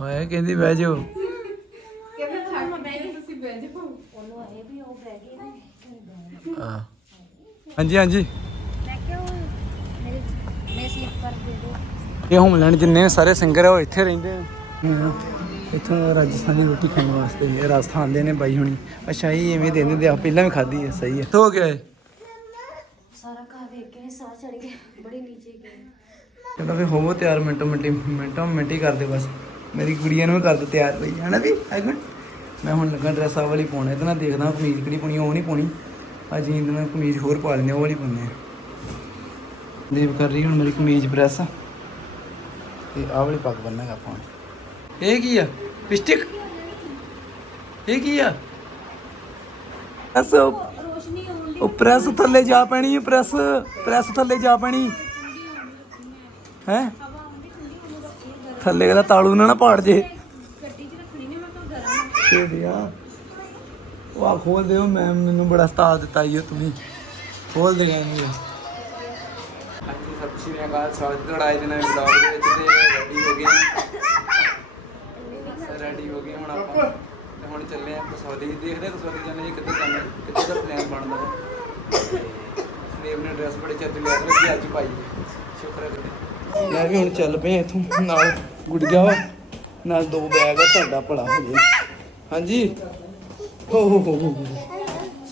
ਹੋਇਆ ਕਹਿੰਦੀ ਬਹਿ ਜਾਓ। ਕਹਿੰਦਾ ਥੱਕ ਗਏ ਤੁਸੀਂ ਬਹਿ ਜਾਓ ਉਹਨੂੰ ਇਹ ਵੀ ਉਹ ਬਹਿ ਗਏ ਨਾ ਹਾਂ। ਹਾਂਜੀ ਹਾਂਜੀ। ਮੈਂ ਕਿਹਾ ਮੇਰੇ ਮੈਂ ਸਲੀਪਰ ਦੇ ਦੋ ਇਹ ਹੋਮਲੈਂਡ ਜਿੰਨੇ ਸਾਰੇ ਸਿੰਗਰ ਆ ਉਹ ਇੱਥੇ ਰਹਿੰਦੇ ਆ। ਇੱਥੋਂ ਰਾਜਸਥਾਨੀ ਰੋਟੀ ਖਾਣ ਵਾਸਤੇ ਇਹ ਰਾਜਸਥਾਨ ਦੇ ਨੇ ਬਾਈ ਹੁਣੀ। ਅੱਛਾ ਇਹ ਐਵੇਂ ਦੇ ਦਿੰਦੇ ਆ ਪਹਿਲਾਂ ਵੀ ਖਾਧੀ ਹੈ ਸਹੀ ਹੈ ਹੋ ਗਿਆ। ਸਾਰਾ ਘਰ ਵੇਖ ਕੇ ਸਾਹ ਚੜ ਗਿਆ ਬੜੀ ਨੀਚੇ ਗਏ। ਚਲੋ ਫੇ ਹੋਵੋ ਤਿਆਰ ਮਿੰਟੋ ਮਿੰਟੀ ਮਿੰਟੋ ਮਿੰਟੀ ਕਰਦੇ ਬਸ। ਮੇਰੀ ਕੁੜੀਆਂ ਨੂੰ ਵੀ ਕਰ ਦੇ ਤਿਆਰ ਪਈ ਹੈ ਵੀ ਅਗਨ ਮੈਂ ਹੁਣ ਲੱਗਾ ਡਰੈਸ ਆ ਵਾਲੀ ਪਾਉਣਾ, ਇਹਦੇ ਨਾਲ ਦੇਖਦਾ ਕਮੀਜ਼ ਕਿਹੜੀ ਪਾਉਣੀ, ਉਹ ਨਹੀਂ ਪਾਉਣੀ। ਆ ਜੀਨ ਨਾਲ ਕਮੀਜ਼ ਹੋਰ ਪਾ ਲੈਂਦੇ ਉਹ ਵਾਲੀ ਪਾਉਂਦੇ ਆ ਦੇਵ ਕਰ ਰਹੀ ਹੁਣ ਮੇਰੀ ਕਮੀਜ਼ ਪ੍ਰੈਸ। ਤੇ ਆਹ ਵਾਲੀ ਪੱਗ ਬੰਨਾਂਗਾ ਆਪਾਂ ਇਹ ਕੀ ਆ? ਪਿਸਟਿਕ? ਇਹ ਕੀ ਆ? ਪ੍ਰੈਸ ਉਹ ਪ੍ਰੈਸ ਥੱਲੇ ਜਾ ਪੈਣੀ ਪ੍ਰੈਸ ਪ੍ਰੈਸ ਥੱਲੇ ਜਾ ਪੈਣੀ। ਹੈ? ਥੱਲੇ ਕਹਿੰਦਾ ਤਾਲੂ ਨਾ ਨਾ ਪਾੜ ਜੇ। ਗੱਡੀ 'ਚ ਰੱਖਣੀ ਨੇ ਮੈਂ ਤਾਂ ਗਰਮ ਛੇੜਿਆ। ਉਹ ਆ ਖੋਲ ਦਿਓ ਮੈਂ ਮੈਨੂੰ ਬੜਾ ਦਿੱਤਾ ਤੁਸੀਂ ਖੋਲ ਦੇ ਗਏ ਨਹੀਂ ਹਾਂਜੀ ਸਤਿ ਸ਼੍ਰੀ ਅਕਾਲ ਸਵਾਗਤ ਤੁਹਾਡਾ ਅੱਜ ਦੇ ਨਵੇਂ ਵਲੌਗ ਦੇ ਵਿੱਚ ਤੇ ਰੈਡੀ ਹੋ ਗਏ ਰੈਡੀ ਹੋ ਗਏ ਹੁਣ ਆਪਾਂ। ਤੇ ਹੁਣ ਚੱਲੇ ਆ ਕਸੌਲੀ। ਦੇਖਦੇ ਆ ਕਸੌਲੀ ਜਾਣੇ ਜੀ ਕਿੱਥੇ ਜਾਣਾ ਕਿੱਥੇ ਦਾ ਪਲਾਨ ਬਣਦਾ ਹੈ। ਸਨੇਪ ਨੇ ਡਰੈਸ ਬੜੇ ਚੱਜ ਲਿਆ ਰੱਖੀ ਅੱਜ ਪਾਈ ਹੈ। ਸ਼ੁਕਰ ਹੈ ਕਿਤੇ ਮੈਂ ਵੀ ਹੁਣ ਚੱਲ ਪਏ ਇੱਥੋਂ ਨਾਲ। ਗੁੜੀਆ ਵਾ ਨਾਲ ਦੋ ਬੈਗ ਆ ਤੁਹਾਡਾ ਭਲਾ ਹੋ ਜੇ। ਹਾਂਜੀ? ਹੋ ਹੋ ਹੋ ਹੋ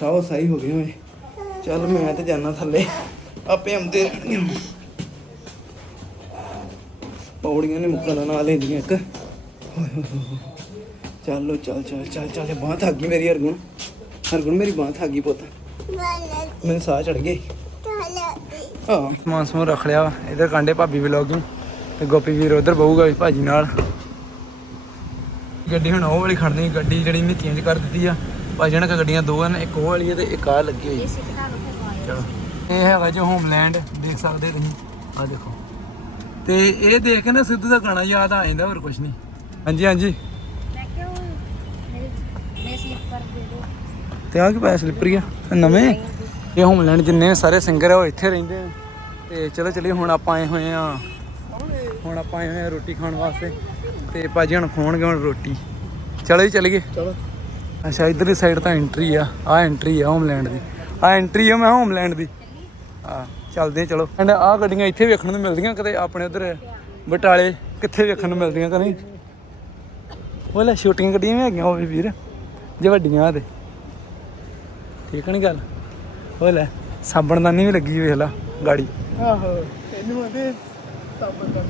ਸਾਓ ਸਹੀ ਹੋ ਗਏ ਓਏ। ਚੱਲ ਮੈਂ ਤੇ ਜਾਣਾ ਥੱਲੇ। ਆਪੇ ਆਉਂਦੇ ਰਹਿਣਗੇ। ਪੌੜੀਆਂ ਨੇ ਮੁੱਕਣਾ ਨਾਲ ਲੈਂਦੀਆਂ ਇੱਕ। ਚੱਲੋ ਚੱਲ ਚੱਲ ਚੱਲ ਚੱਲ। ਬਾਹ ਥੱਕ ਗਈ ਮੇਰੀ ਹਰਗੁਣ। ਹਰਗੁਣ ਮੇਰੀ ਬਾਹ ਥੱਕ ਗਈ ਪੁੱਤ। ਮੈਨੂੰ ਸਾਹ ਚੜ ਗਏ ਹਾਂ। ਸਮਾਨ ਸਮੂਨ ਰੱਖ ਲਿਆ ਵਾ। ਇਧਰ ਕਾਂਡੇ ਭਾਬੀ ਵਲੋਗਿੰਗ ਤੇ ਗੋਪੀ ਵੀਰ ਉਧਰ ਬਹੂਗਾ ਵੀ ਭਾਜੀ ਨਾਲ। ਗੱਡੀ ਹੁਣ ਉਹ ਵਾਲੀ ਖੜਨੀ ਗੱਡੀ ਜਿਹੜੀ ਨੇ ਚੇਂਜ ਕਰ ਦਿੱਤੀ ਆ। ਭਾਜੀ ਜਣਕ ਗੱਡੀਆਂ ਦੋ ਹਨ ਇੱਕ ਉਹ ਵਾਲੀ ਹੈ ਤੇ ਇੱਕ ਆ ਲੱਗੀ ਹੋਈ। ਚਲੋ। ਇਹ ਹੈਗਾ ਜੋ ਹੋਮਲੈਂਡ ਦੇਖ ਸਕਦੇ ਤੁਸੀਂ। ਆ ਦੇਖੋ। ਤੇ ਇਹ ਦੇਖ ਕੇ ਨਾ ਸਿੱਧੂ ਦਾ ਗਾਣਾ ਯਾਦ ਆ ਜਾਂਦਾ ਹੋਰ ਕੁਝ ਨਹੀਂ। ਹਾਂਜੀ ਹਾਂਜੀ। ਮੈਂ ਮੈਂ ਤੇ ਆ ਕੀ ਪਾਇਆ ਸਲਿੱਪਰੀ ਆ? ਨਵੇਂ? ਇਹ ਹੋਮਲੈਂਡ ਜਿੰਨੇ ਸਾਰੇ ਸਿੰਗਰ ਆ ਉਹ ਇੱਥੇ ਰਹਿੰਦੇ ਆ। ਤੇ ਚਲੋ ਚਲੀਏ ਹੁਣ ਆਪਾਂ ਆਏ ਹੋਏ ਆ ਹੁਣ ਆਪਾਂ ਆਏ ਹੋਏ ਆ ਰੋਟੀ ਖਾਣ ਵਾਸਤੇ ਤੇ ਭਾਜੀ ਹੁਣ ਖਾਣਗੇ ਹੁਣ ਰੋਟੀ। ਚਲੋ ਜੀ ਚਲੀਏ। ਚਲੋ। ਅੱਛਾ ਇਧਰਲੀ ਸਾਈਡ ਤਾਂ ਐਂਟਰੀ ਆ। ਆ ਐਂਟਰੀ ਆ ਹੋਮਲੈਂਡ ਦੀ। ਆ ਐਂਟਰੀ ਆ ਮੈਂ ਹੋਮਲੈਂਡ ਦੀ। ਆ ਚੱਲਦੇ ਆ ਚਲੋ। ਐਂਡ ਆ ਗੱਡੀਆਂ ਇੱਥੇ ਵੇਖਣ ਨੂੰ ਮਿਲਦੀਆਂ ਕਦੇ ਆਪਣੇ ਉਧਰ ਬਟਾਲੇ ਕਿੱਥੇ ਵੇਖਣ ਨੂੰ ਮਿਲਦੀਆਂ ਕਦੇ? ਉਹ ਲੈ ਛੋਟੀਆਂ ਗੱਡੀਆਂ ਵੀ ਹੈਗੀਆਂ ਉਹ ਵੀ ਵੀਰ। ਜੇ ਵੱਡੀਆਂ ਆ ਤੇ। ਠੀਕ ਨਹੀਂ ਗੱਲ? ਉਹ ਲੈ ਸਾਬਣਦਾਨੀ ਵੀ ਲੱਗੀ ਵੇਖ ਲਾ ਗਾੜੀ। ਆਹੋ ਇਹਨੂੰ ਉਹਦੇ ਸਾਬਣ ਦਾ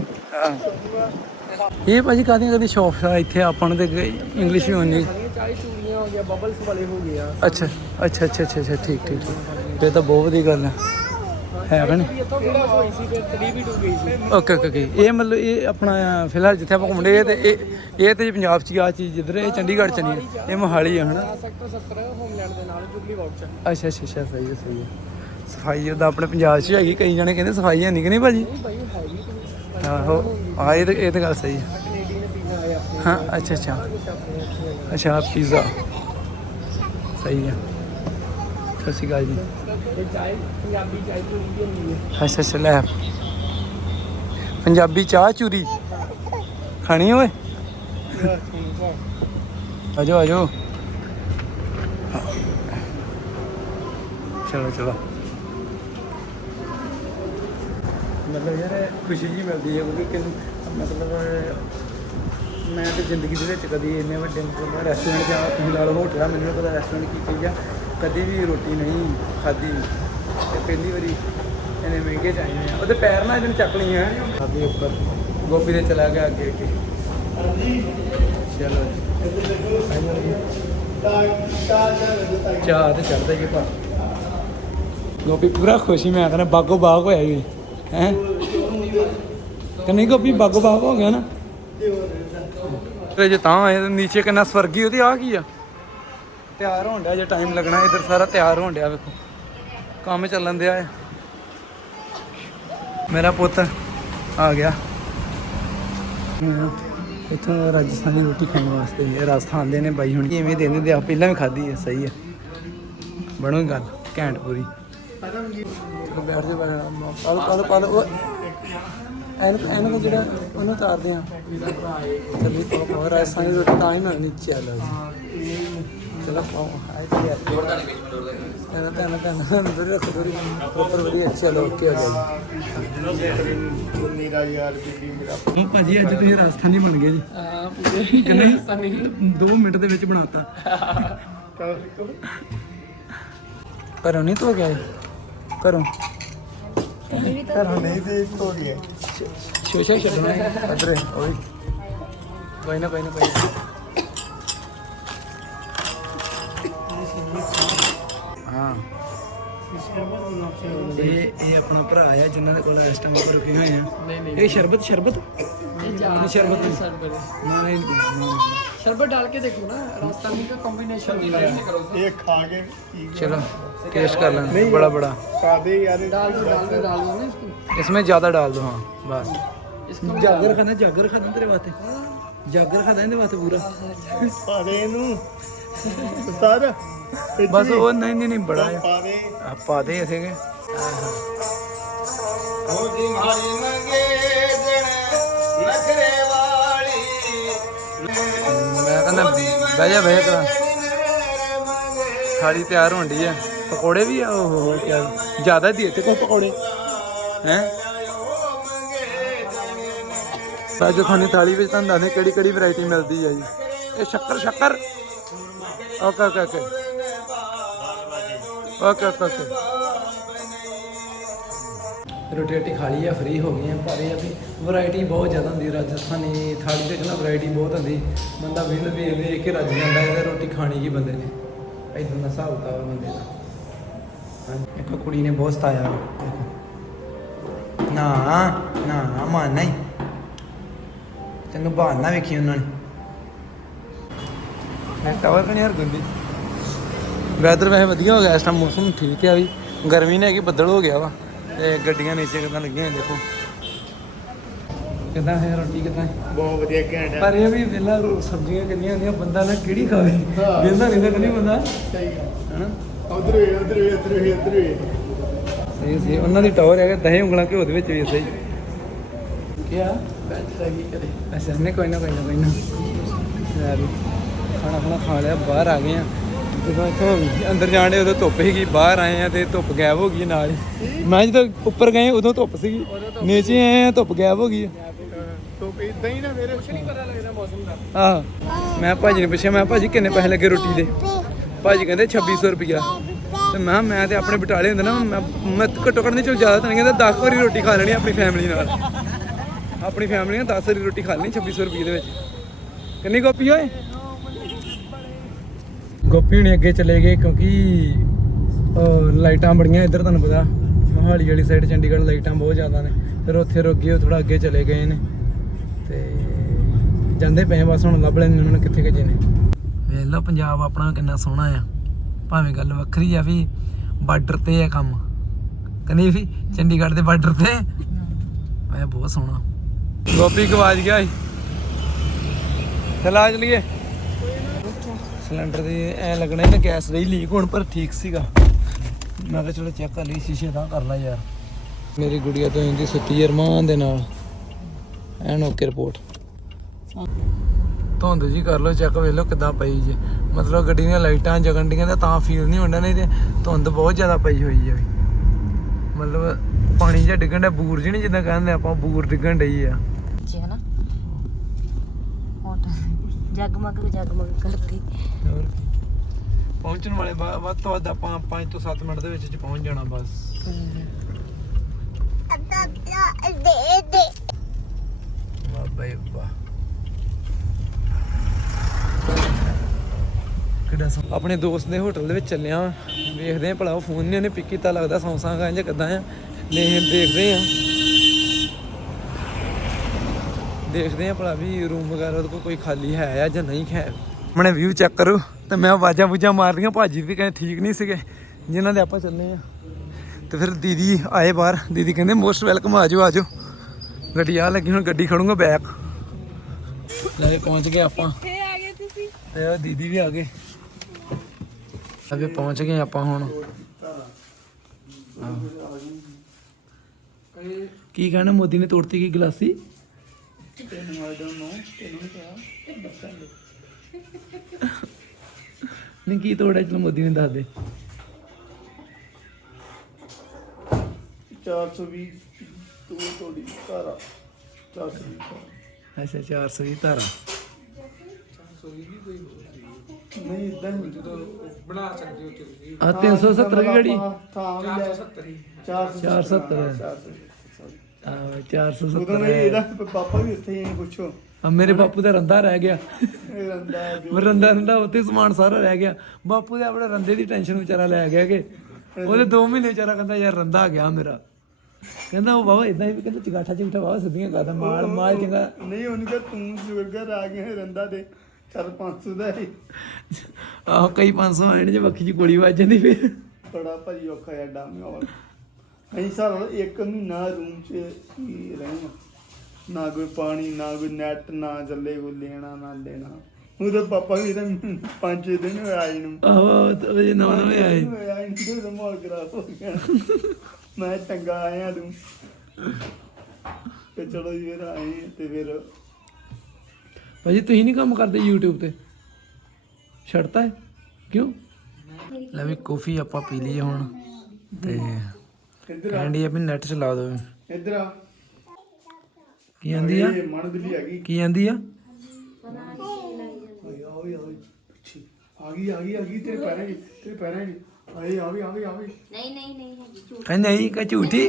ਇਹ ਭਾਜੀ ਕਾਦੀਆਂ ਕਦੀ ਸ਼ੌਪ ਆ ਇੱਥੇ ਆਪਾਂ ਨੂੰ ਤੇ ਇੰਗਲਿਸ਼ ਵੀ ਆਉਂਦੀ ਚਾਹੀ ਚੂੜੀਆਂ ਹੋ ਗਿਆ ਬਬਲਸ ਵਾਲੇ ਹੋ ਗਏ ਅੱਛਾ ਅੱਛਾ ਅੱਛਾ ਅੱਛਾ ਅੱਛਾ, ਠੀਕ ਠੀਕ ਠੀਕ। ਇਹ ਤਾਂ ਬਹੁਤ ਵਧੀਆ ਗੱਲ ਹੈ ਹੈ ਭੈਣ। ਇਹ ਤੋਂ ਫੇਮਸ ਹੋਈ ਸੀ ਫਿਰ 3 ਵੀ 2 ਗਈ ਸੀ ਓਕੇ ਓਕੇ ਇਹ ਮਤਲਬ ਇਹ ਆਪਣਾ ਫਿਲਹਾਲ ਜਿੱਥੇ ਆਪਾਂ ਘੁੰਮਦੇ ਤੇ ਇਹ ਇਹ ਤੇ ਪੰਜਾਬ 'ਚ ਆ ਚੀਜ਼ ਜਿੱਧਰ ਇਹ ਚੰਡੀਗੜ੍ਹ 'ਚ ਨਹੀਂ ਇਹ ਮੋਹਾਲੀ ਆ, ਹਨਾ? ਸੈਕਟਰ 70 ਹੋਮਲੈਂਡ ਦੇ ਨਾਲ ਜੁਬਲੀ ਵਾਊਚ ਅੱਛਾ ਅੱਛਾ, ਸਹੀ ਹੈ ਸਹੀ ਹੈ ਸਫ਼ਾਈ ਉਹਦਾ ਆਪਣੇ ਪੰਜਾਬ 'ਚ ਹੈਗੀ। ਕਈ ਜਣੇ ਕਹਿੰਦੇ ਸਫ਼ਾਈ ਹੈ ਨਹੀਂ ਕਿ ਨਹੀਂ ਭਾਜੀ? ਭਾਈ ਹੈਗੀ ਆਹੋ ਆ ਇਹ ਤਾਂ ਇਹ ਤਾਂ ਗੱਲ ਸਹੀ ਹੈ। ਹਾਂ, ਅੱਛਾ ਅੱਛਾ। ਅੱਛਾ ਪੀਜ਼ਾ ਸਹੀ ਹੈ। ਸਤਿ ਸ਼੍ਰੀ ਅਕਾਲ ਜੀ। ਅੱਛਾ ਅੱਛਾ, ਲੈ। ਪੰਜਾਬੀ ਚਾਹ ਚੂਰੀ। ਖਾਣੀ ਓਏ? ਆਜੋ ਆਜੋ ਚਲੋ ਚਲੋ। ਮਤਲਬ ਯਾਰ ਖੁਸ਼ੀ ਜੀ ਮਿਲਦੀ ਹੈ ਕਿਉਂਕਿ ਕਿ ਮਤਲਬ, ਮੈਂ ਤਾਂ ਜ਼ਿੰਦਗੀ ਦੇ ਵਿੱਚ ਕਦੀ ਇੰਨੇ ਵੱਡੇ ਮਤਲਬ ਰੈਸਟੋਰੈਂਟ ਜਾਂ ਤੁਸੀਂ ਲਾ ਲਓ ਹੋਟਲ ਆ, ਮੈਨੂੰ ਪਤਾ ਰੈਸਟੋਰੈਂਟ ਕੀ ਚੀਜ਼ ਆ। ਕਦੀ ਵੀ ਰੋਟੀ ਨਹੀਂ ਖਾਧੀ ਤੇ ਪਹਿਲੀ ਵਾਰੀ ਇਹਨੇ ਮਹਿੰਗੇ ਚ ਆ। ਉਹਦੇ ਪੈਰ ਨਾਲ ਇਹਨੂੰ ਚੱਕ ਲਈਆਂ ਖਾਧੀ ਉੱਪਰ ਗੋਪੀ ਦੇ ਚਲਾ ਗਿਆ ਅੱਗੇ ਅੱਗੇ। ਚਲੋ ਜੀ। ਚਾਹ ਤੇ ਚੜਦਾ ਹੀ ਪਰ ਗੋਪੀ ਪੂਰਾ ਖੁਸ਼ੀ, ਮੈਂ ਕਹਿੰਦਾ ਬਾਗੋ ਬਾਗ ਹੋਇਆ ਜੀ। ਹੈ? ਤੇ ਨਹੀਂ ਗੋਪੀ ਬਾਗੋ ਬਾਗ ਹੋ ਗਿਆ ਨਾ। ਤੇ ਜੇ ਤਾਂ ਆਏ ਤੇ ਨੀਚੇ ਕਿੰਨਾ ਸਵਰਗੀ, ਉਹਦੀ ਆ ਕੀ ਆ? ਤਿਆਰ ਹੋਣ ਡਿਆ ਜੇ ਟਾਈਮ ਲੱਗਣਾ, ਇਧਰ ਸਾਰਾ ਤਿਆਰ ਹੋਣ ਡਿਆ ਵੇਖੋ। ਕੰਮ ਚੱਲਣ ਦਿਆ ਹੈ ਮੇਰਾ ਪੁੱਤ ਆ ਗਿਆ। ਇੱਥੋਂ ਰਾਜਸਥਾਨੀ ਰੋਟੀ ਖਾਣ ਵਾਸਤੇ ਇਹ ਰਾਜਸਥਾਨ ਦੇ ਨੇ ਬਾਈ ਹੁਣ। ਐਵੇਂ ਦੇ ਦਿੰਦੇ ਆ ਪਹਿਲਾਂ ਵੀ ਖਾਧੀ ਹੈ ਸਹੀ ਹੈ ਬਣੋ ਗੱਲ, ਘੈਂਟ ਪੂਰੀ। ਬੈਠ ਜਾ ਪਾਲੋ ਪਾਲੋ ਪਾਲੋ ਐਨਕ ਐਨਕ ਜਿਹੜਾ ਉਹਨੂੰ ਉਤਾਰਦੇ ਆ। ਚੱਲੀ ਪਾਓ ਪਾਓ ਰਾਜਸਥਾਨੀ ਰੋਟੀ ਤਾਂ ਹੀ ਨਾ ਨੀਚੇ ਆ ਲਓ ਚਲੋ ਪਾਓ ਆਏ ਤੇ ਯਾਰ ਇਹਨਾਂ ਤਾਂ ਇਹਨਾਂ ਤਾਂ ਅੰਦਰ ਰੱਖ ਦੋ ਪ੍ਰੋਪਰ ਵਧੀਆ ਚਲੋ ਓਕੇ ਹੋ ਜਾਏ ਮੇਰਾ ਯਾਰ ਬੀਬੀ ਮੇਰਾ ਉਹ ਭਾਜੀ ਅੱਜ ਤੁਸੀਂ ਰਾਜਸਥਾਨੀ ਬਣ ਗਏ ਜੀ। ਆ ਪੂਰੇ ਸਨੀ 2 ਮਿੰਟ ਦੇ ਵਿੱਚ ਬਣਾਤਾ। ਘਰੋਂ ਨਹੀਂ ਧੋ ਗਿਆ ਘਰੋਂ। ਘਰੋਂ ਨਹੀਂ ਤੇ ਤੋੜੀ ਹੈ। ਸ਼ੋਸ਼ਾ ਹੀ ਛੱਡਣਾ ਹੈ ਅਦਰੇ ਓਏ ਕੋਈ ਨਾ ਕੋਈ ਨਾ ਕੋਈ ਨਾ। ਹਾਂ। ਇਹ ਇਹ ਆਪਣਾ ਭਰਾ ਆ ਜਿਨ੍ਹਾਂ ਦੇ ਕੋਲ ਇਸ ਟਾਈਮ ਪਰ ਰੁਕੇ ਹੋਏ ਆ। ਇਹ ਸ਼ਰਬਤ ਸ਼ਰਬਤ? ਇਹ ਜਾ ਸ਼ਰਬਤ ਨਹੀਂ। ਨਾ, ਇਹ- शरबत डाल के देखो ना राजस्थानी का कॉम्बिनेशन ਇਹ ਖਾ ਕੇ ਪੀ चलो टेस्ट कर लेना बड़ा बड़ा ਕਾਦੇ ਯਾਰ डाल दो डाल दो डाल दो ना इसको इसमें ज्यादा डाल दो हाँ बस इसको जागर खाना जागर खाना तेरे वास्ते जागर खाना ਇਹਦੇ ਵਾਸਤੇ ਪੂਰਾ ਪਾਦੇ ਇਹਨੂੰ ਉਸਤਾਦ ਬਸ ਉਹ ਨਹੀਂ ਨਹੀਂ ਨਹੀਂ ਬੜਾ ਆ ਪਾਦੇ ਆ ਪਾ ਦੇ ਇਥੇ ਕੇ ਹੋ ਜੀ ਮਾਰੀ ਮੰਗੇ ਮੈਂ ਕਹਿੰਦਾ, ਬਹਿ ਜਾ, ਬਹਿ ਕਰਾਂ ਥਾਲੀ ਤਿਆਰ ਹੋਣ ਡਈ ਆ। ਪਕੌੜੇ ਵੀ ਆ ਉਹ ਹੋ ਕਿਆ। ਜ਼ਿਆਦਾ ਦੀ ਇੱਥੇ ਕੋ ਪਕੌੜੇ? ਹੈ? ਰਾਜਸਥਾਨੀ ਥਾਲੀ ਵਿੱਚ ਤੁਹਾਨੂੰ ਦੱਸਦੇ, ਕਿਹੜੀ ਕਿਹੜੀ ਵੈਰਾਈਟੀ ਮਿਲਦੀ ਆ ਜੀ? ਇਹ ਸ਼ੱਕਰ ਸ਼ੱਕਰ। Okay okay. Okay okay okay. ਰੋਟੀ ਰੋਟੀ ਖਾ ਲਈ ਆ ਫ੍ਰੀ ਹੋ ਗਏ ਆ, ਪਰ ਇਹ ਆ ਵੀ ਵੈਰਾਈਟੀ ਬਹੁਤ ਜ਼ਿਆਦਾ ਹੁੰਦੀ ਰਾਜਸਥਾਨੀ ਥਾਲੀ ਦੇ ਵਿੱਚ ਨਾ ਵੈਰਾਈਟੀ ਬਹੁਤ ਹੁੰਦੀ। ਬੰਦਾ ਵੇਲ ਵੇਖ ਵੇਖ ਕੇ ਰੱਜ ਜਾਂਦਾ, ਇਹਦਾ ਰੋਟੀ ਖਾਣੀ ਕੀ ਬੰਦੇ ਨੇ। ਇਦਾਂ ਦਾ ਹਿਸਾਬ ਕਿਤਾਬ ਬੰਦੇ ਦਾ। ਇੱਕ ਕੁੜੀ ਨੇ ਬਹੁਤ ਸਤਾਇਆ। ਦੇਖੋ। ਨਾ ਨਾ, ਮਾਨ ਨਹੀਂ। ਤੈਨੂੰ ਬਹਾਨਾ ਵੇਖੀ ਉਹਨਾਂ ਨੇ। ਮੈਂ ਟਾਵਰ ਕਣੀ ਹਰ ਗੁੰਦੀ ਵੈਦਰ ਵੈਸੇ ਵਧੀਆ ਹੋ ਗਿਆ, ਇਸ ਟਾਈਮ ਮੌਸਮ ਠੀਕ ਹੈ ਵੀ। ਗਰਮੀ ਨੇ ਕਿ ਬੱਦਲ ਹੋ ਗਿਆ ਵਾ। ਤੇ ਗੱਡੀਆਂ ਨੀਚੇ ਕਿਦਾਂ ਲੱਗੀਆਂ ਦੇਖੋ। ਕਿਦਾਂ ਹੈ ਰੋਟੀ ਕਿਦਾਂ ਬਹੁਤ ਵਧੀਆ ਘੈਂਟ ਹੈ। ਪਰ ਇਹ ਵੀ ਵੇਲਾ ਸਬਜ਼ੀਆਂ ਕਿੰਨੀਆਂ ਹੁੰਦੀਆਂ ਬੰਦਾ ਨਾ ਕਿਹੜੀ ਖਾਵੇ? ਵੇਂਦਾ ਨਹੀਂ ਤਾਂ ਨਹੀਂ ਬੰਦਾ? ਸਹੀ ਹੈ ਹਨਾ? ਉਧਰ ਵੀ ਉਧਰ ਵੀ ਉਧਰ ਵੀ ਉਧਰ ਵੀ ਸਹੀ ਸਹੀ। ਉਹਨਾਂ ਦੀ ਟੌਰ ਹੈਗਾ ਦਹੀਂ ਉਂਗਲਾਂ ਘਿਓ ਦੇ ਵਿੱਚ ਵੀ ਸਹੀ। ਕੀ ਆ ਬੈਠ ਰਹੀ ਕਦੇ ਅੱਛਾ ਨੇ ਕੋਈ ਨਾ ਕੋਈ ਨਾ ਕੋਈ ਨਾ। ਖਾਣਾ ਖਾਣਾ ਖਾ ਲਿਆ ਬਾਹਰ ਆ ਗਏ ਆ। ਜਦੋਂ ਇੱਥੋਂ ਅੰਦਰ ਜਾਣ ਦੇ ਉਦੋਂ ਧੁੱਪ ਸੀਗੀ ਬਾਹਰ ਆਏ ਆ ਤੇ ਧੁੱਪ ਗਾਇਬ ਹੋ ਗਈ ਨਾਲ ਹੀ। ਮੈਂ ਜਦੋਂ ਉੱਪਰ ਗਏ ਉਦੋਂ ਧੁੱਪ ਸੀਗੀ। ਨੀਚੇ ਆਏ ਆ ਧੁੱਪ ਗਾਇਬ ਹੋ ਗਈ ਧੁੱਪ ਇਦਾਂ ਹੀ ਨਾ ਮੇਰੇ ਕੁਛ ਨਹੀਂ ਪਤਾ ਲੱਗਦਾ ਮੌਸਮ ਦਾ। ਆਹ ਮੈਂ ਭਾਜੀ ਨੂੰ ਪੁੱਛਿਆ ਮੈਂ ਭਾਜੀ ਕਿੰਨੇ ਪੈਸੇ ਲੱਗੇ ਰੋਟੀ ਦੇ? ਭਾਜੀ ਕਹਿੰਦੇ 2600 ਰੁਪਿਆ ਤੇ ਮੈਂ ਮੈਂ ਤੇ ਆਪਣੇ ਬਟਾਲੇ ਹੁੰਦੇ ਨਾ ਮੈਂ ਮੈਂ ਘੱਟੋ ਘੱਟ ਨਹੀਂ ਚਲ ਜ਼ਿਆਦਾ ਤਾਂ ਨਹੀਂ ਕਹਿੰਦਾ 10 ਵਾਰੀ ਰੋਟੀ ਖਾ ਲੈਣੀ ਆਪਣੀ ਫੈਮਿਲੀ ਨਾਲ। ਆਪਣੀ ਫੈਮਿਲੀ ਨਾਲ 10 ਵਾਰੀ ਰੋਟੀ ਖਾ ਲੈਣੀ 2600 ਰੁਪਏ ਦੇ ਵਿੱਚ। ਕਿੰਨੀ ਕਾਪੀ ਓਏ? ਗੋਪੀ ਹੁਣੀ ਅੱਗੇ ਚਲੇ ਗਏ ਕਿਉਂਕਿ ਲਾਈਟਾਂ ਬੜੀਆਂ ਇੱਧਰ ਤੁਹਾਨੂੰ ਪਤਾ, ਮੋਹਾਲੀ ਵਾਲੀ ਸਾਈਡ ਚੰਡੀਗੜ੍ਹ ਲਾਈਟਾਂ ਬਹੁਤ ਜ਼ਿਆਦਾ ਨੇ। ਫਿਰ ਉੱਥੇ ਰੁਕ ਗਏ, ਉਹ ਥੋੜਾ ਅੱਗੇ ਚਲੇ ਗਏ ਨੇ। ਤੇ ਜਾਂਦੇ ਪਏ ਬਸ, ਹੁਣ ਲੱਭ ਲੈਣੇ ਉਹਨਾਂ ਨੇ ਕਿੱਥੇ ਗਏ ਨੇ ਵੇਖ ਲਓ ਪੰਜਾਬ ਆਪਣਾ ਕਿੰਨਾ ਸੋਹਣਾ ਆ। ਭਾਵੇਂ ਗੱਲ ਵੱਖਰੀ ਆ ਵੀ ਬਾਰਡਰ ਤੇ ਆ ਕੰਮ। ਕਹਿੰਦੇ ਵੀ ਚੰਡੀਗੜ੍ਹ ਦੇ ਬਾਰਡਰ ਤੇ? ਮੈਂ ਬਹੁਤ ਸੋਹਣਾ। ਗੋਪੀ ਗਵਾਜ ਗਿਆ ਸੀ। ਚਲਾ ਚਲੀਏ। ਸਿਲੰਡਰ ਦੀ, ਐ ਲੱਗਣਾ ਇਹਨੇ ਗੈਸ ਰਹੀ ਲੀਕ ਹੋਣ, ਪਰ ਠੀਕ ਸੀਗਾ। ਮੈਂ ਕਿਹਾ ਚਲੋ ਚੈੱਕ ਕਰ ਲਈ, ਸ਼ੀਸ਼ੇ ਤਾਂ ਕਰ ਲਾ ਯਾਰ। ਮੇਰੀ ਗੁੜੀਆ ਤੋਂ ਇੰਦੀ ਸੁੱਤੀ ਅਰਮਾਨ ਦੇ ਨਾਲ। ਐਨ ਓਕੇ ਰਿਪੋਰਟ ਧੁੰਦ ਜੀ ਕਰ ਲਓ ਚੈੱਕ ਵੇਖ ਲਓ ਕਿੱਦਾਂ ਪਈ ਜੇ। ਮਤਲਬ ਗੱਡੀ ਦੀਆਂ ਲਾਈਟਾਂ ਜਗਣ ਡੀਆਂ ਤਾਂ ਤਾਂ ਫੀਲ ਨਹੀਂ ਹੁੰਦਾ, ਨਹੀਂ ਤੇ ਧੁੰਦ ਬਹੁਤ ਜ਼ਿਆਦਾ ਪਈ ਹੋਈ ਹੈ ਮਤਲਬ ਪਾਣੀ ਜਿਹਾ ਡਿੱਗਣ ਦਾ ਬੂਰ ਜੀ ਨਹੀਂ ਜਿੱਦਾਂ ਕਹਿੰਦੇ ਆਪਾਂ, ਬੂਰ ਡਿੱਗਣ ਡਈ ਆ ਜੀ ਹਨਾ ਹੁਣ ਜਗਮਗ ਜਗਮਗ ਕਰਦੀ ਹੋਰ ਕੀ। ਪਹੁੰਚਣ ਵਾਲੇ ਬਾ- ਵੱਧ ਤੋਂ ਵੱਧ ਆਪਾਂ 5 ਤੋਂ 7 ਮਿੰਟ ਦੇ ਵਿੱਚ ਚ ਪਹੁੰਚ ਜਾਣਾ ਬਸ। ਵਾਹ ਬਈ ਵਾਹ। ਕਿਹੜਾ ਸੋ ਆਪਣੇ ਦੋਸਤ ਦੇ ਹੋਟਲ ਦੇ ਵਿੱਚ ਚੱਲਿਆ ਵੇਖਦੇ ਆ ਭਲਾ ਉਹ ਫੋਨ ਨਹੀਂ ਉਹਨੇ ਪਿਕ ਕੀਤਾ ਲੱਗਦਾ ਸੌਂਸਾਂ ਕਾਂ ਜਾਂ ਕਿੱਦਾਂ ਆ। ਨਹੀਂ ਦੇਖਦੇ ਆ। ਦੇਖਦੇ ਆ ਭਲਾ ਵੀ ਰੂਮ ਵਗੈਰਾ ਉਹਦੇ ਕੋਲ ਕੋਈ ਖਾਲੀ ਹੈ ਆ ਜਾਂ ਨਹੀਂ ਹੈ। ਆਪਣੇ ਵਿਊ ਚੈੱਕ ਕਰੋ ਤੇ ਮੈਂ ਆਵਾਜ਼ਾਂ ਬੁੱਝਾਂ ਮਾਰਦੀਆਂ ਭਾਜੀ ਵੀ ਕਹਿੰਦੇ ਠੀਕ ਨਹੀਂ ਸੀਗੇ ਜਿਨ੍ਹਾਂ ਦੇ ਆਪਾਂ ਚੱਲੇ ਆ ਤੇ ਫਿਰ ਦੀਦੀ ਆਏ ਬਾਹਰ ਦੀਦੀ ਕਹਿੰਦੇ ਮੋਸਟ ਵੈਲਕਮ ਆ ਜਾਓ ਆ ਜਾਓ ਗੱਡੀ ਆ ਲੱਗੀ ਹੁਣ ਗੱਡੀ ਖੜੂੰਗਾ ਬੈਕ ਲੈ ਕੇ ਪਹੁੰਚ ਗਏ ਆਪਾਂ। ਕਿੱਥੇ ਆ ਗਏ ਤੁਸੀਂ? ਤੇ ਉਹ ਦੀਦੀ ਵੀ ਆ ਗਏ। ਅਬੇ ਪਹੁੰਚ ਗਏ ਆਪਾਂ ਹੁਣ। ਕੀ ਕਹਿਣਾ ਮੋਦੀ ਨੇ ਤੋੜਤੀ ਕੀ ਗਲਾਸੀ? ਤੈਨੂੰ ਤੈਨੂੰ ਨਹੀਂ ਕੀ ਤੋੜਿਆ ਚਲੋ ਮੋਦੀ ਨੇ ਦੱਸ ਦੇ। 420 ਤੂੰ ਤੋੜੀ ਤਾਰਾ 420 ਅੱਛਾ 420 ਧਾਰਾ। ਨਹੀਂ ਇਦਾਂ ਹੀ। ਜਦੋਂ ਬਣਾ ਸਕਦੇ ਹੋ ਤੁਸੀਂ। ਆ 370 ਦੀ ਘੜੀ। ਥਾਂ ਵੀ ਲੈ 470 ਹੀ। 470 ਆ 470 ਉਦੋਂ ਨਹੀਂ ਇਹਦਾ ਪਾਪਾ ਵੀ ਉੱਥੇ ਹੀ ਹੈ, ਪੁੱਛੋ। ਆ ਮੇਰੇ ਬਾਪੂ ਦਾ ਰੰਦਾ ਰਹਿ ਗਿਆ। ਇਹ ਰੰਦਾ ਜੋ ਰੰਦਾ ਰੰਦਾ ਉੱਥੇ ਸਮਾਨ ਸਾਰਾ ਰਹਿ ਗਿਆ। ਬਾਪੂ ਦੇ ਆਪਣੇ ਰੰਦੇ ਦੀ ਟੈਨਸ਼ਨ ਵਿਚਾਰਾ ਲੈ ਗਿਆ ਕਿ। ਉਹਦੇ 2 ਮਹੀਨੇ ਵਿਚਾਰਾ ਕਹਿੰਦਾ ਯਾਰ ਰੰਦਾ ਗਿਆ ਮੇਰਾ। ਕਹਿੰਦਾ ਉਹ ਬਾਬਾ ਇਦਾਂ ਹੀ ਕਹਿੰਦਾ ਚਗਾਠਾ ਚਿਗਠਾ ਬਾਬਾ ਸਿੱਧੀਆਂ ਕਰਦਾ ਮਾਲ ਮਾਲ ਚੰਗਾ। ਨਹੀਂ ਉਹਨੂੰ ਕਹ ਤੂੰ ਸ਼ੁਗਰ ਆ ਗਿਆ ਰੰਦਾ ਦੇ? ਚੱਲ 500 ਦਾ ਹੀ। ਆਹੋ ਕਈ 500 ਆਣ ਜੇ ਬੱਖੀ ਚ ਗੋਲੀ ਵੱਜ ਜਾਂਦੀ ਫਿਰ। ਬੜਾ ਭਾਜੀ ਔਖਾ ਹੈ ਡਾਮੇ ਔਰ ਅਸੀਂ ਸਾਰਾ ਇੱਕ ਮਹੀਨਾ ਰੂਮ 'ਚ ਹੀ ਰਹਿਣਾ। ਨਾ ਕੋਈ ਪਾਣੀ ਨਾ ਕੋਈ ਨੈਟ ਨਾ ਚੱਲੇ ਕੋਈ ਲੈਣਾ ਨਾ ਦੇਣਾ। ਉਹਦਾ ਪਾਪਾ ਵੀ ਤਾਂ ਪੰਜ ਛੇ ਦਿਨ ਹੋਏ ਆਏ ਨੂੰ। ਆਹੋ ਉਹ ਜੇ ਨਵਾਂ ਨਵੇਂ ਆਏ। ਆਏ ਨੂੰ ਤੇ ਮਾਲ ਖਰਾਬ ਹੋ ਗਿਆ। ਮੈਂ ਚੰਗਾ ਆਇਆ ਤੂੰ ਤੇ ਚਲੋ ਜੀ ਫਿਰ ਆਏ ਤੇ ਫਿਰ ਭਾਜੀ ਤੁਸੀਂ ਨਹੀਂ ਕੰਮ ਕਰਦੇ YouTube ਤੇ? ਛੱਡਤਾ ਹੈ? ਕਿਉਂ? ਲੈ ਵੀ ਕਾਫੀ ਆਪਾਂ ਪੀ ਲਈ ਹੁਣ। ਤੇ ਇੱਧਰ ਆ। ਕਹਿੰਦੀ ਆ ਵੀ ਨੈਟ ਚਲਾ ਦੋ ਇੱਧਰ ਆ। ਕੀ ਆਂਦੀ ਆ? ਇਹ ਮਨ ਬਿੱਲੀ ਆ ਗਈ। ਕੀ ਆਂਦੀ ਆ? ਓਏ ਓਏ ਓਏ ਪਿੱਛੇ। ਆ ਗਈ ਆ ਗਈ ਆ ਗਈ ਤੇਰੇ ਪੈਰਾਂ 'ਚ ਤੇਰੇ ਪੈਰਾਂ 'ਚ। ਆਏ ਆ ਵੀ ਆ ਵੀ ਆ ਵੀ ਨਹੀਂ ਨਹੀਂ ਨਹੀਂ ਹੈਗੀ। ਝੂਠ ਕਹਿੰਦੀ ਨਹੀਂ ਕਾ ਝੂਠੀ?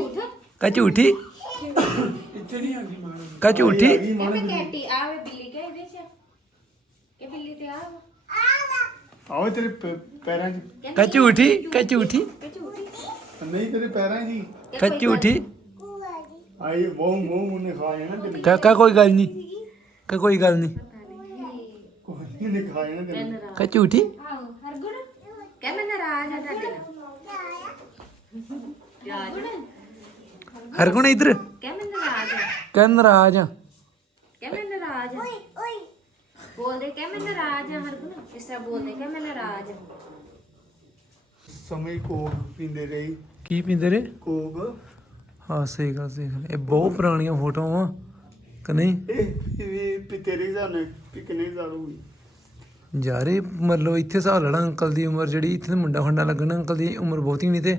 ਕਾ ਝੂਠੀ? ਇੱਥੇ ਨਹੀਂ ਆਗੀ ਮਾਰ ਕਾ ਝੂਠੀ? ਇਹ ਮੈਂ ਕੈਟੀ ਆਵੇ ਬਿੱਲੀ ਕੇ ਇਹਦੇ ਚ ਇਹ ਬਿੱਲੀ ਤੇ ਆ ਆਓ ਤੇਰੇ ਪ- ਪੈਰਾਂ 'ਚ। ਕਾ ਝੂਠੀ ਕਾ ਝੂਠੀ। ਕਿ ਝੂਠੀ ਨਹੀਂ ਤੇਰੇ ਪੈਰਾਂ 'ਚ ਹੀ ਕਾ ਝੂਠੀ ਆਏ ਉਹ ਮੂੰਹ ਉਹਨੇ ਖਾਇਆ ਨਾ ਤੇਰੇ। ਕਾ ਕਾ ਕੋਈ ਗੱਲ ਨਹੀਂ। ਕਾ ਕੋਈ ਗੱਲ ਨਹੀਂ। ਕੋਈ ਨੇ ਖਾਇਆ ਨਾ ਤੇਰੇ। ਕਾ ਝੂਠੀ ਆਹੋ ਹਰਗੁਣ। ਕਹਿ ਮੈਂ ਨਾਰਾਜ਼ ਆ ਤੁਹਾਡੇ ਨਾਲ। ਰਾਜ ਹਰਗੁਣ ਇੱਧਰ। ਕਹਿ ਮੈਂ ਨਾਰਾਜ਼ ਆ। ਕਹਿ ਨਾਰਾਜ਼ ਆ। ਕਹਿ ਮੈਂ ਨਾਰਾਜ਼ ਆ। ਬੋਲਦੇ ਕਹਿ ਮੈਂ ਨਾਰਾਜ਼ ਆ ਹਰਗੁਣ। ਇਸ ਤਰ੍ਹਾਂ ਬੋਲਦੇ ਕਹਿ ਮੈਂ ਨਾਰਾਜ਼ ਆ। ਸਮੇਂ ਕੋਕ ਪੀਂਦੇ ਰਹੀ। ਕੀ ਪੀਂਦੇ ਰੇ ਕੋਕ। ਹਾਂ ਸਹੀ ਗੱਲ ਸਹੀ ਗੱਲ। ਇਹ ਬਹੁਤ ਪੁਰਾਣੀਆਂ ਫੋਟੋਆਂ ਵਾ ਕਿ ਨਹੀਂ? ਇਹ ਇਹ ਵੀ ਤੇਰੇ ਨਾਲ ਵੀ ਕਿੰਨੇ ਸਾਲ ਹੋ ਗਏ? ਯਾਰੇ ਮਤਲਬ ਇੱਥੇ ਹਿਸਾਬ ਲੜਾ ਅੰਕਲ ਦੀ ਉਮਰ ਜਿਹੜੀ ਇੱਥੇ ਮੁੰਡਾ ਖੰਡਾ ਲੱਗਣਾ ਅੰਕਲ ਦੀ ਉਮਰ ਬਹੁਤੀ ਨਹੀਂ ਤੇ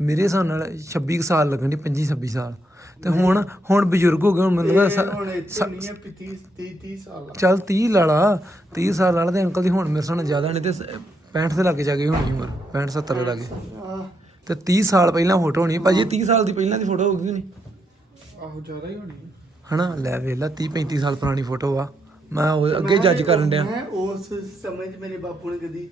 ਮੇਰੇ ਹਿਸਾਬ ਨਾਲ 26 ਕੁ ਸਾਲ ਲੱਗਣ ਦੀ 25 26 ਸਾਲ। ਤੇ ਹੁਣ ਹੁਣ ਬਜ਼ੁਰਗ ਹੋ ਗਏ ਹੁਣ ਮੈਨੂੰ ਇਹ ਲੱਗਦਾ ਹੁਣ ਸ- ਇੱਥੇ ਨਹੀਂ ਹੈ 30 30 30 ਸਾਲ ਆ। ਚੱਲ 30 ਲਾਲਾ 30 ਸਾਲ ਵਾਲਾ ਤੇ ਅੰਕਲ ਦੀ ਹੁਣ ਮੇਰੇ ਹਿਸਾਬ ਨਾਲ ਜ਼ਿਆਦਾ ਨਹੀਂ ਤੇ ਸ- 65 ਦੇ ਲੱਗੇ ਜਾ ਗਈ ਹੋਣੀ ਉਮਰ 65 70 ਦੇ ਲੱਗੇ। ਆਹ, ਤੇ 30 ਸਾਲ ਪਹਿਲਾਂ ਫੋਟੋ ਹੋਣੀ ਭਾਜੀ 30 ਸਾਲ ਦੀ ਪਹਿਲਾਂ ਦੀ ਫੋਟੋ ਹੋਊਗੀ ਨਹੀਂ ਆਹੋ ਜ਼ਿਆਦਾ ਹੀ ਹੋਣੀ ਹਨਾ? ਲੈ ਵੇਲਾ 30 35 ਸਾਲ ਪੁਰਾਣੀ ਫੋਟੋ ਆ। ਮੈਂ ਉਹ ਅੱਗੇ ਜੱਜ ਕਰਨ ਡਿਆ। ਮੈਂ ਉਸ ਸਮੇਂ 'ਚ ਮੇਰੇ ਬਾਪੂ ਨੇ ਕਦੀ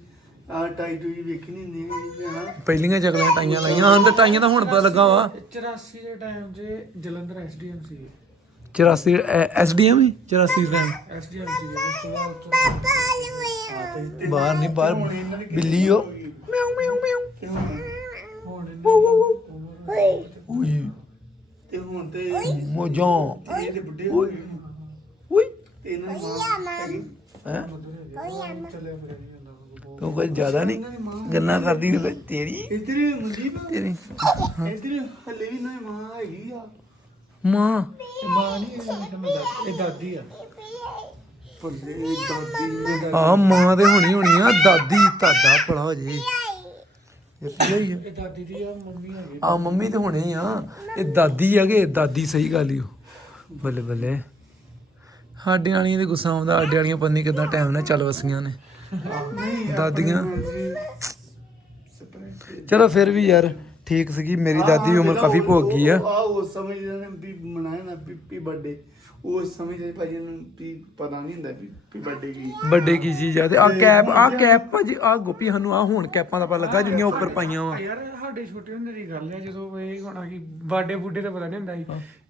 ਆ ਟਾਈ ਟੂਈ ਵੇਖੀ ਨਹੀਂ ਹੁੰਦੀ ਹਨਾ ਪਹਿਲੀਆਂ ਜਗਲਾਂ ਟਾਈਆਂ ਲਾਈਆਂ। ਹਾਂ ਤੇ ਟਾਈਆਂ ਤਾਂ ਹੁਣ ਪਤਾ ਲੱਗਾ ਵਾ। 84 ਦੇ ਟਾਈਮ 'ਚ ਜਲੰਧਰ ਐਸਡੀਐਮ ਸੀ। 84 ਐਸਡੀਐਮ ਹੀ? 84 ਟਾਈਮ ਐਸਡੀਐਮ ਸੀ ਉਸ ਤੋਂ ਬਾਅਦ ਉੱਥੋਂ- ਬਾਹਰ ਨਹੀਂ ਬਾਹਰ ਬਿੱਲੀ ਉਹ। ਮੋਜਾਂ ਇਹ ਤੇ ਬੁੱਢੇ ਹੋ ਗਏ ਓਏ। ਤੇ ਇਹਨਾਂ ਦੀ ਮਾਂ ਹੈਗੀ। ਹੈ? ਚੱਲਿਆ ਫਿਰ ਨਹੀਂ ਜਾਂਦਾ ਤੂੰ ਕੋਈ ਜ਼ਿਆਦਾ ਨਹੀਂ ਗੱਲਾਂ ਕਰਦੀ ਤੇ ਤੇਰੀ। ਇਧਰ ਮਨਦੀਪ। ਤੇਰੀ। ਇਧਰ ਹੱਲੇ ਵੀ ਨਾ ਮਾਂ ਹੈਗੀ ਆ। ਮਾਂ। ਮਾਂ ਨਹੀਂ ਇਹ ਇਹ ਦਾਦੀ ਆ। ਭੱਲੇ ਦਾਦੀ ਆ ਮਾਂ ਤੇ ਹੋਣੀ ਹੋਣੀ ਆ ਦਾਦੀ ਤੁਹਾਡਾ ਭਲਾ ਹੋ ਜੇ। ਆ? ਇਹ ਦਾਦੀ ਦੀ ਆ ਮੰਮੀ ਹੈਗੀ ਆ। ਮੰਮੀ ਤੇ ਹੋਣੇ ਆ। ਇਹ ਦਾਦੀ ਹੈਗੇ ਦਾਦੀ ਸਹੀ ਗੱਲ ਓ? ਬੱਲੇ ਬੱਲੇ। ਸਾਡੇ ਵਾਲੀਆਂ ਤੇ ਗੁੱਸਾ ਆਉਂਦਾ ਸਾਡੇ ਵਾਲੀਆਂ ਪੰਨੀ ਕਿਦਾਂ ਟਾਈਮ ਨਾਲ ਚੱਲ ਵਸੀਆਂ ਨੇ। ਦਾਦੀਆਂ। ਚਲੋ ਫਿਰ ਵੀ ਯਾਰ ਠੀਕ ਸੀਗੀ। ਮੇਰੀ ਦਾਦੀ ਦੀ ਉਮਰ ਕਾਫੀ ਭੋਗ ਗਈ ਆ। ਆ ਉਸ ਸਮੇਂ ਜਿਹਨੇ ਵੀ ਮਨਾਇਆ ਨਾ ਪੀਪੀ ਬਰਥਡੇ ਉਸ ਸਮੇਂ ਜਿਹੇ ਭਾਜੀ ਨੂੰ ਵੀ ਪਤਾ ਨਹੀਂ ਹੁੰਦਾ ਵੀ ਪੀ ਬਰਥਡੇ ਕੀ। ਵੱਡੇ ਕੀ ਚੀਜ਼ ਆ ਤੇ ਆ ਕੈਪ ਆ ਕੈਪ ਭਾਜੀ ਆ ਗੋਪੀ ਸਾਨੂੰ ਆ ਹੁਣ ਕੈਪਾਂ ਦਾ ਪਤਾ ਲੱਗਾ ਜਿਹੜੀਆਂ ਉੱਪਰ ਪਾਈਆਂ ਵਾ। ਯਾਰ ਸਾਡੇ ਛੋਟੇ ਹੁੰਦੇ ਦੀ ਗੱਲ ਹੈ ਜਦੋਂ ਇਹ ਹੋਣਾ ਕਿ ਬਾਡੇ ਬੁੱਢੇ ਦਾ ਪਤਾ ਨਹੀਂ ਹੁੰਦਾ ਸੀ।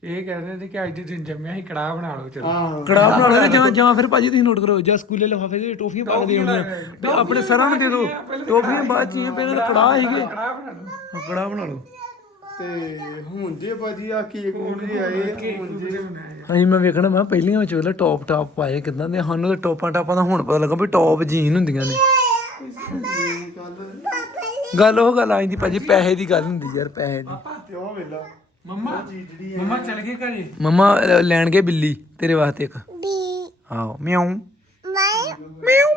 ਇਹ ਕਹਿੰਦੇ ਸੀ ਕਿ ਅੱਜ ਦੇ ਦਿਨ ਜੰਮਿਆ ਸੀ ਕੜਾਹ ਬਣਾ ਲਓ ਚਲੋ। ਕੜਾਹ ਬਣਾ ਲਓ ਜਾਂ ਜਾਂ ਫਿਰ ਭਾਜੀ ਤੁਸੀਂ ਨੋਟ ਕਰੋ ਜਾਂ ਸਕੂਲੇ ਲਿਫਾਫੇ ਦੇ ਟੋਫੀਆਂ ਪਾ ਦੇ ਹੁੰਦੀਆਂ ਤੇ ਆਪਣੇ ਸਰਾਂ ਨੂੰ ਦੇ ਦਿਓ। ਟੋਫੀਆਂ ਬਾਅਦ ਚ ਪਹਿਲਾਂ ਕੜਾਹ ਸੀਗੇ। ਕੜਾਹ ਬਣਾ ਲਓ ਹਾਂ, ਕੜਾਹ ਬਣਾ ਲਓ। ਤੇ ਹੁਣ ਜੇ ਭਾਜੀ ਆ ਕੇਕ ਕੂਕ ਜੇ ਆਏ ਹੁਣ ਜੇ ਹਾਂਜੀ ਮੈਂ ਵੇਖਣਾ ਮੈਂ ਪਹਿਲੀਆਂ ਵਿੱਚ ਵੇਲੇ ਟੌਪ ਟਾਪ ਪਾਏ ਕਿਦਾਂ ਦੇ ਸਾਨੂੰ ਤੇ ਟੋਪਾਂ ਟਾਪਾਂ ਦਾ ਹੁਣ ਪਤਾ ਲੱਗਾ ਵੀ ਟੌਪ ਜੀਨ ਹੁੰਦੀਆਂ ਨੇ। ਗੱਲ ਉਹ ਗੱਲ ਆਂਦੀ ਭਾਜੀ ਪੈਸੇ ਦੀ ਗੱਲ ਹੁੰਦੀ ਯਾਰ ਪੈਸੇ ਦੀ। ਤੇ ਉਹ ਵੇਲਾ? ਮੰਮਾ ਹੈ। ਮੰਮਾ ਚਲ ਗਏ ਘਰੇ? ਮਮਾ ਲੈਣ ਗਏ ਬਿੱਲੀ ਤੇਰੇ ਵਾਸਤੇ ਇੱਕ। ਆਓ ਮਿਆਉ ਮਿਆਉ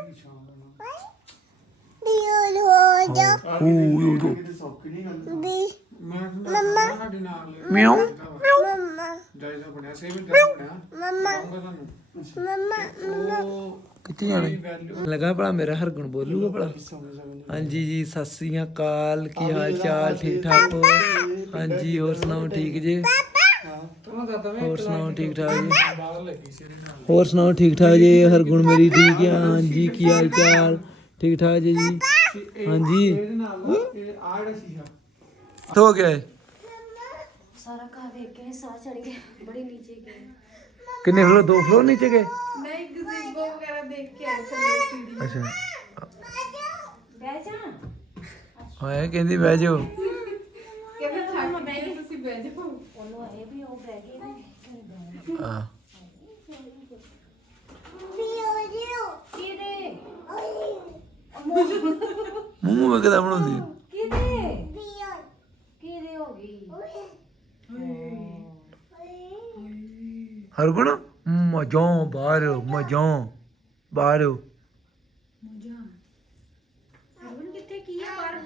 ਕਿਤੇ ਸੌਖੀ ਨਹੀਂ ਗੱਲ। ਮੈਂ ਮੰਮਾ। ਸਾਡੇ ਨਾਲ ਮਿਆਉ ਜਾਇਜ਼ਾ ਬਣਿਆ ਸੇਵ ਬਣਿਆ। ਮੰਮਾ। ਤੁਹਾਨੂੰ। ਕਿੱਥੇ ਜਾਣੇ ਲਗਾ ਭਲਾ ਮੇਰਾ ਹਰਗੁਣ ਬੋਲੂਗਾ ਭਲਾ? ਹਾਂਜੀ ਜੀ ਸਤਿ ਸ੍ਰੀ ਅਕਾਲ। ਕੀ ਹਾਲ ਚਾਲ? ਠੀਕ ਠਾਕ ਹੋ? ਹਾਂਜੀ ਹੋਰ ਸੁਣਾਓ ਠੀਕ ਜੇ? ਹੋਰ ਸੁਣਾਓ ਠੀਕ ਠਾਕ ਜੀ? ਹੋਰ ਸੁਣਾਓ ਠੀਕ ਠਾਕ ਜੀ? ਹਰਗੁਣ ਮੇਰੀ ਠੀਕ ਆ। ਹਾਂਜੀ ਕੀ ਹਾਲ ਚਾਲ? ਠੀਕ ਠਾਕ ਜੀ? ਹਾਂਜੀ। ਇਹਦੇ ਨਾਲ ਕਿੱਥੋਂ ਹੋ ਗਿਆ ਇਹ? ਸਾਰਾ ਘਰ ਵੇਖ ਕੇ ਸਾਹ ਚੜ ਗਿਆ ਬੜੀ ਨੀਚੇ ਗਏ। ਕਿੰਨੇ ਫਲੋਰ ਦੋ ਫਲੋਰ ਨੀਚੇ ਗਏ? ਨਹੀਂ ਗਜ਼ੀਬੋ ਵਗੈਰਾ ਦੇਖ ਕੇ ਆਏ ਥੱਲੇ ਸੀੜੀ। ਅੱਛਾ। ਬਹਿ ਜਾ। ਹਾਏ ਕਹਿੰਦੀ ਬਹਿ ਜਾਓ। ਕਹਿੰਦੇ ਥੱਕ ਗਏ ਤੁਸੀਂ ਬਹਿ ਜਾਓ। ਉਹਨੂੰ ਇਹ ਵੀ ਉਹ ਬਹਿ ਗਏ ਨੇ। ਹਾਂ। ਕਿਹਦੇ? ਮੂੰਹ ਵੇਖਦਾ ਬਣਾਉਂਦੀ? ਕਿਹਦੇ? ਕਿਹਦੇ ਹੋ ਗਈ? ਹਰਗੁਣ ਮਜੋਂ ਬਾਹਰ ਮਜੋਂ ਬਾਹਰ। ਹਰਮਨ ਕਿੱਥੇ? ਕੀ ਆ ਬਾਹਰ?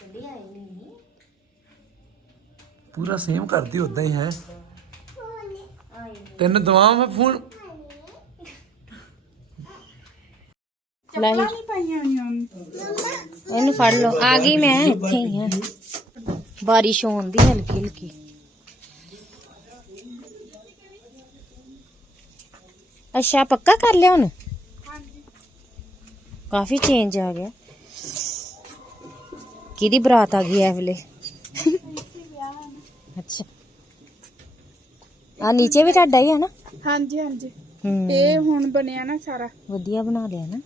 ਕਦੀ ਆਈ ਨਹੀਂ। ਪੂਰਾ ਸੇਮ ਕਰਦੀ ਉਦਾਂ ਹੀ ਹੈ। ਤੈਨੂੰ ਦਵਾਵਾਂ ਮੈਂ ਫੋਨ? ਇਹਨੂੰ ਫੜ ਲਓ। ਆ ਗਈ ਮੈਂ ਇੱਥੇ ਹੀ ਆ। ਬਾਰਿਸ਼ ਹੋਣ ਦੀ ਹਲਕੀ ਹਲਕੀ। ਅੱਛਾ ਪੱਕਾ ਕਰ ਲਿਆ ਹੁਣ ਕਾਫੀ ਚੇਂਜ ਆ ਗਿਆ। ਕਿਹਦੀ ਬਰਾਤ ਆ ਗਈ ਐ ਵੇਲੇ? ਅੱਛਾ। ਆ ਨੀਚੇ ਵੀ ਤੁਹਾਡਾ ਹੀ ਹੈ ਨਾ? ਹਾਂਜੀ ਹਾਂਜੀ। ਇਹ ਹੁਣ ਬਣਿਆ ਨਾ ਸਾਰਾ। ਵਧੀਆ ਬਣਾ ਲਿਆ ਨਾ।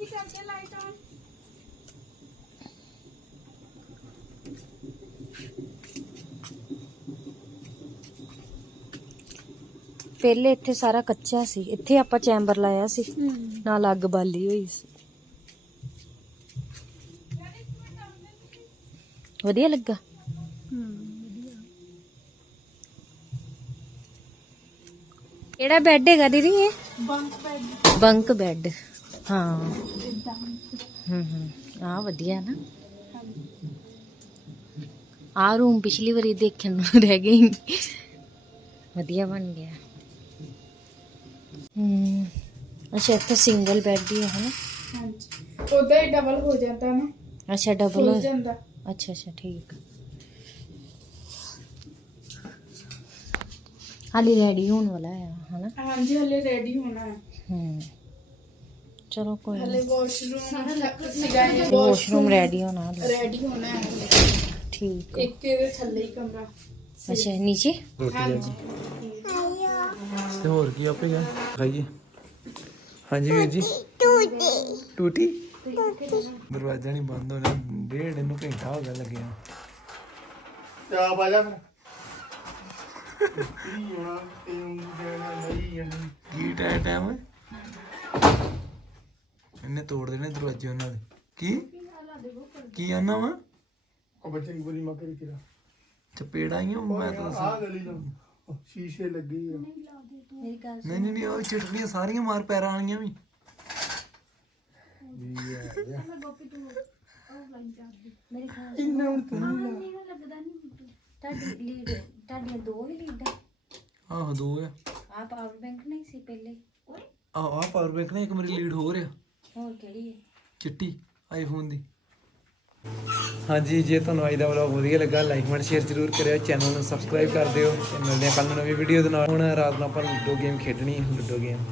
ਜੱਸੀ ਕਰਕੇ ਲਾਈਟ ਆਨ ਪਹਿਲੇ ਇੱਥੇ ਸਾਰਾ ਕੱਚਾ ਸੀ ਇੱਥੇ ਆਪਾਂ ਚੈਂਬਰ ਲਾਇਆ ਸੀ ਨਾਲ ਅੱਗ ਬਾਲੀ ਹੋਈ ਸੀ ਵਧੀਆ ਲੱਗਾ ਕਿਹੜਾ ਬੈੱਡ ਹੈਗਾ ਦੀਦੀ ਇਹ ਬੰਕ ਪੈਡ ਬੰਕ ਬੈੱਡ ਹਾਂ ਹੂੰ ਹੂੰ ਆ ਵਧੀਆ ਨਾ ਆ ਰੂਮ ਪਿਛਲੀ ਵਾਰੀ ਦੇਖਣ ਨੂੰ ਰਹਿ ਗਈ ਵਧੀਆ ਬਣ ਗਿਆ ਹੂੰ ਅੱਛਾ ਇੱਥੇ ਸਿੰਗਲ ਬੈੱਡ ਹੀ ਹੈ ਹਨਾ ਹਾਂਜੀ ਉਹਦਾ ਹੀ ਡਬਲ ਹੋ ਜਾਂਦਾ ਨਾ ਅੱਛਾ ਡਬਲ ਖੁੱਲ ਜਾਂਦਾ ਅੱਛਾ ਅੱਛਾ ਠੀਕ ਹਾਲੀ ਰੈਡੀ ਹੋਣ ਵਾਲਾ ਹੈ ਹਨਾ ਹਾਂਜੀ ਹਲੇ ਰੈਡੀ ਹੋਣਾ ਹੈ ਹੂੰ ਚਲੋ ਕੋਈ ਹਲੇ ਵਾਸ਼ਰੂਮ ਵਾਸ਼ਰੂਮ ਰੈਡੀ ਹੋਣਾ ਹਾਲੇ। ਰੈਡੀ ਹੋਣਾ ਹੈ। ਠੀਕ ਇੱਕ ਇਹਦੇ ਥੱਲੇ ਹੀ ਕਮਰਾ। ਅੱਛਾ ਨੀਚੇ? ਹਾਂਜੀ। ਤੇ ਹੋਰ ਕੀ ਆਪੇਗਾ ਖਾਈਏ। ਹਾਂਜੀ ਵੀਰ ਜੀ। ਟੂਟੀ। ਟੂਟੀ ਦਰਵਾਜ਼ਾ ਨਹੀਂ ਬੰਦ ਹੋਣਾ। ਡੇਢ ਨੂੰ ਘੰਟਾ ਹੋ ਗਿਆ ਲੱਗਿਆ। ਆ ਬਾਜਾ ਫਿਰ। ਕੀ ਹੋਣਾ ਤੈਨੂੰ ਨਹੀਂ ਜਾਣੀ ਕੀ ਟਾਈਮ ਟਾਈਮ ਇਹਨੇ ਤੋੜ ਦੇਣੇ ਦਰਵਾਜ਼ੇ ਉਹਨਾਂ ਦੇ। ਕੀ? ਕੀ ਆਨਾ ਵਾ? ਉਹ ਬੱਚੇ ਨੂੰ ਬੋਲੀ ਮੱਕਰ ਕਿਰਾ ਚਪੇੜਾ ਆਈਆਂ ਮੈਂ ਤਾਂ ਦੱਸਾਂ। ਆ ਗਲੀ ਉਹ ਸ਼ੀਸ਼ੇ ਲੱਗੀ ਆ। ਮੇਰੀ ਗੱਲ ਨਹੀਂ ਨਹੀਂ ਨਹੀਂ ਉਹ ਚਟਣੀਆਂ ਸਾਰੀਆਂ ਮਾਰ ਪੈਰਾਂ ਵਾਲੀਆਂ ਵੀ। ਮੇਰੀ ਗੱਲ ਕਿੰਨਾ ਹੁਣ ਤੂੰ ਤੁਹਾਡੀ ਲੀਡ ਤੁਹਾਡੀਆਂ ਦੋ ਹੀ ਲੀਡਾਂ ਆਹੋ ਦੋ ਆ। ਆ ਪਾਵਰ ਬੈਂਕ ਨਹੀਂ ਸੀ ਪਹਿਲੇ। ਆਹ ਆਹ ਪਾਵਰ ਬੈਂਕ ਨੇ ਇੱਕ ਮੇਰੀ ਲੀਡ ਹੋ ਰਿਹਾ ਹੋਰ ਕਿਹੜੀ ਹੈ? ਚਿੱਟੀ ਆਈਫੋਨ ਦੀ। ਹਾਂਜੀ, ਜੇ ਤੁਹਾਨੂੰ ਅੱਜ ਦਾ ਵਲੌਗ ਵਧੀਆ ਲੱਗਾ ਲਾਈਕ ਕਮੈਂਟ ਸ਼ੇਅਰ ਜ਼ਰੂਰ ਕਰਿਓ ਚੈਨਲ ਨੂੰ ਸਬਸਕ੍ਰਾਈਬ ਕਰ ਦਿਓ, ਤੇ ਮਿਲਦੇ ਹਾਂ ਕੱਲ ਨਵੀਂ ਵੀਡੀਓ ਦੇ ਨਾਲ। ਹੁਣ ਰਾਤ ਨੂੰ ਆਪਾਂ ਲੂਡੋ ਗੇਮ ਖੇਡਣੀ ਹੈ, ਲੂਡੋ ਗੇਮ